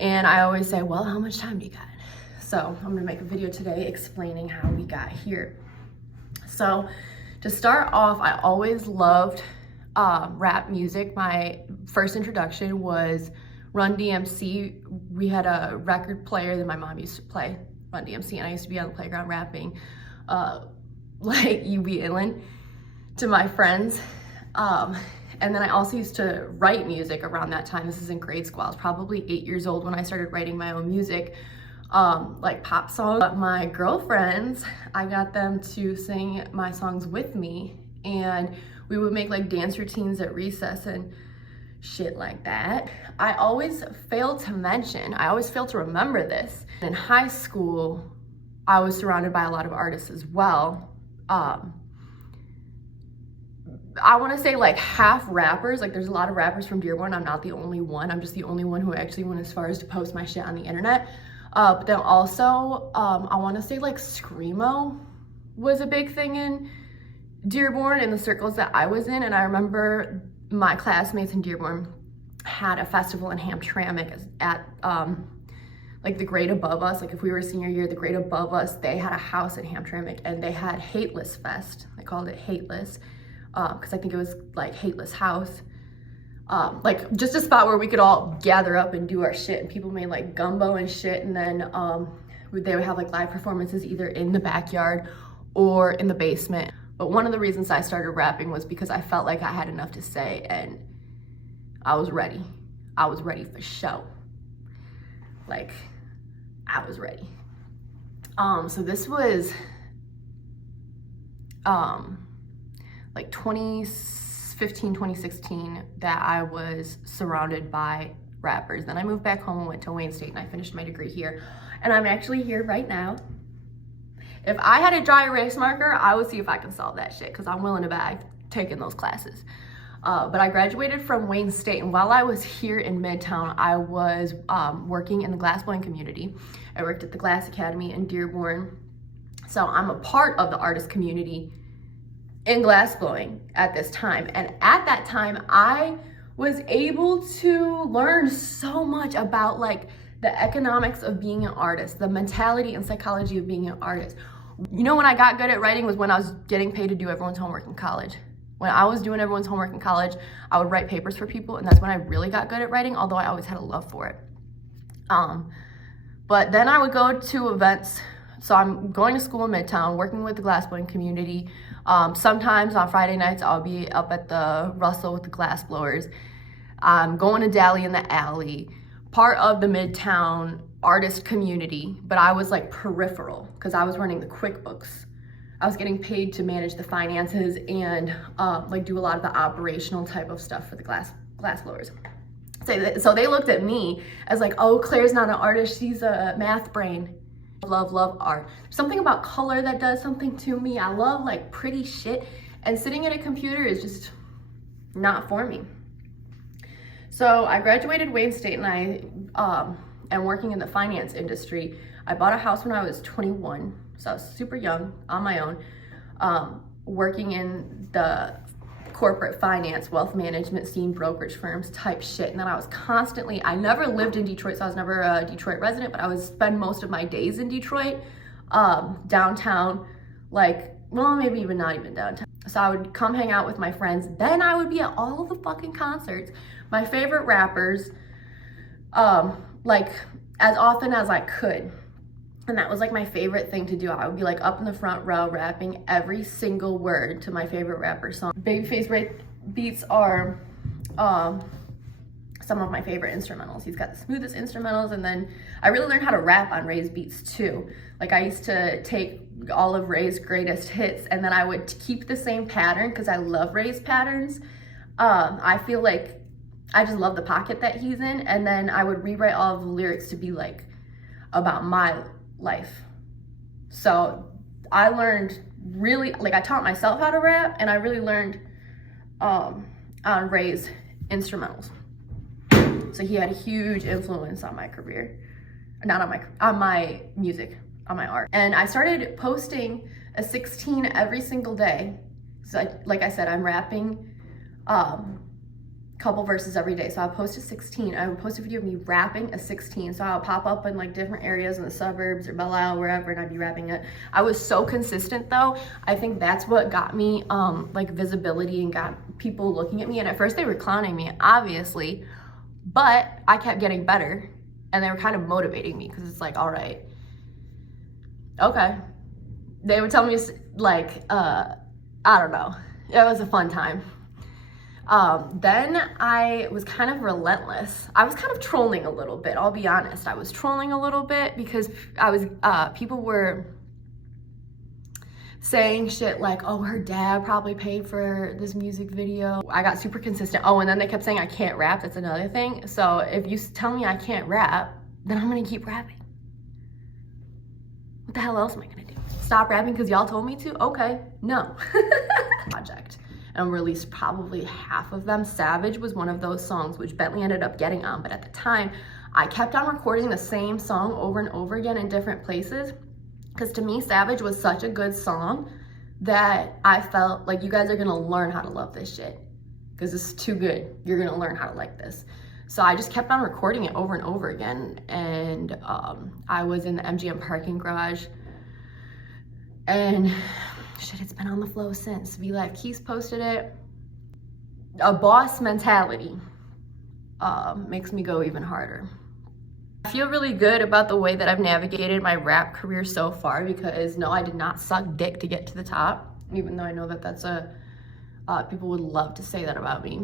And I always say, well, how much time do you got? So I'm gonna make a video today explaining how we got here. So to start off, I always loved rap music. My first introduction was Run DMC. We had a record player that my mom used to play Run DMC, and I used to be on the playground rapping like UB Inland to my friends. And then I also used to write music around that time. This is in grade school. I was probably 8 years old when I started writing my own music, like pop songs. But my girlfriends, I got them to sing my songs with me, and we would make like dance routines at recess and shit like that. I always fail to remember this. In high school, I was surrounded by a lot of artists as well. I want to say like half rappers. Like there's a lot of rappers from Dearborn. I'm not the only one. I'm just the only one who actually went as far as to post my shit on the internet. But then also, I want to say like Screamo was a big thing in Dearborn in the circles that I was in. And I remember my classmates in Dearborn had a festival in Hamtramck at like the grade above us. Like if we were senior year, the grade above us, they had a house in Hamtramck, and they had Hateless Fest. They called it Hateless because I think it was like Hateless House. Like just a spot where we could all gather up and do our shit, and people made like gumbo and shit, and then they would have like live performances either in the backyard or in the basement. But one of the reasons I started rapping was because I felt like I had enough to say, and I was ready. I was ready for show. Like, I was ready. So this was like 2015, 2016 that I was surrounded by rappers. Then I moved back home and went to Wayne State, and I finished my degree here. And I'm actually here right now. If I had a dry erase marker, I would see if I can solve that shit, because I'm willing to bag taking those classes. But I graduated from Wayne State, and while I was here in Midtown, I was working in the glassblowing community. I worked at the Glass Academy in Dearborn. So I'm a part of the artist community in glassblowing at this time. And at that time, I was able to learn so much about like the economics of being an artist, the mentality and psychology of being an artist. You know, when I got good at writing was when I was getting paid to do everyone's homework in college. When I was doing everyone's homework in college, I would write papers for people, and that's when I really got good at writing, although I always had a love for it. But then I would go to events. So I'm going to school in Midtown, working with the glassblowing community. Sometimes on Friday nights, I'll be up at the Russell with the glassblowers. I'm going to Dally in the Alley, part of the Midtown artist community, but I was like peripheral because I was running the QuickBooks. I was getting paid to manage the finances and like do a lot of the operational type of stuff for the glassblowers. So they looked at me as like, oh, Claire's not an artist, she's a math brain. Love art. There's something about color that does something to me. I love like pretty shit, and sitting at a computer is just not for me. So I graduated Wayne State, and I am working in the finance industry. I bought a house when I was 21, so I was super young on my own, working in the corporate finance, wealth management scene, brokerage firms type shit. And then I was constantly, I never lived in Detroit, so I was never a Detroit resident, but I would spend most of my days in Detroit, downtown, like, well, maybe even not even downtown. So I would come hang out with my friends. Then I would be at all of the fucking concerts. My favorite rappers, like as often as I could. And that was like my favorite thing to do. I would be like up in the front row rapping every single word to my favorite rapper song. Babyface beats are some of my favorite instrumentals. He's got the smoothest instrumentals, and then I really learned how to rap on Ray's beats too. Like I used to take all of Ray's greatest hits, and then I would keep the same pattern because I love Ray's patterns. I feel like I just love the pocket that he's in, and then I would rewrite all of the lyrics to be like about my life. So I learned really, like I taught myself how to rap, and I really learned on Ray's instrumentals. So he had a huge influence on my career, not on my music, on my art. And I started posting a 16 every single day. So like I said, I'm rapping couple verses every day. So I'll post a 16. I would post a video of me rapping a 16. So I'll pop up in like different areas in the suburbs or Belle Isle, wherever, and I'd be rapping it. I was so consistent though. I think that's what got me like visibility and got people looking at me. And at first they were clowning me, obviously, but I kept getting better and they were kind of motivating me because it's like, all right, okay. They would tell me like, I don't know. It was a fun time. Then I was kind of relentless. I was kind of trolling a little bit, I'll be honest. I was trolling a little bit because people were saying shit like, oh, her dad probably paid for this music video. I got super consistent. Oh, and then they kept saying I can't rap. That's another thing. So if you tell me I can't rap, then I'm gonna keep rapping. What the hell else am I gonna do? Stop rapping because y'all told me to? Okay, no. Project. And released probably half of them. Savage was one of those songs which Bentley ended up getting on, but at the time I kept on recording the same song over and over again in different places because to me Savage was such a good song that I felt like you guys are gonna learn how to love this shit because it's too good. You're gonna learn how to like this. So I just kept on recording it over and over again, and I was in the MGM parking garage, and shit, it's been on the flow since. V-Live Keys posted it. A boss mentality makes me go even harder. I feel really good about the way that I've navigated my rap career so far because no, I did not suck dick to get to the top, even though I know that that's people would love to say that about me.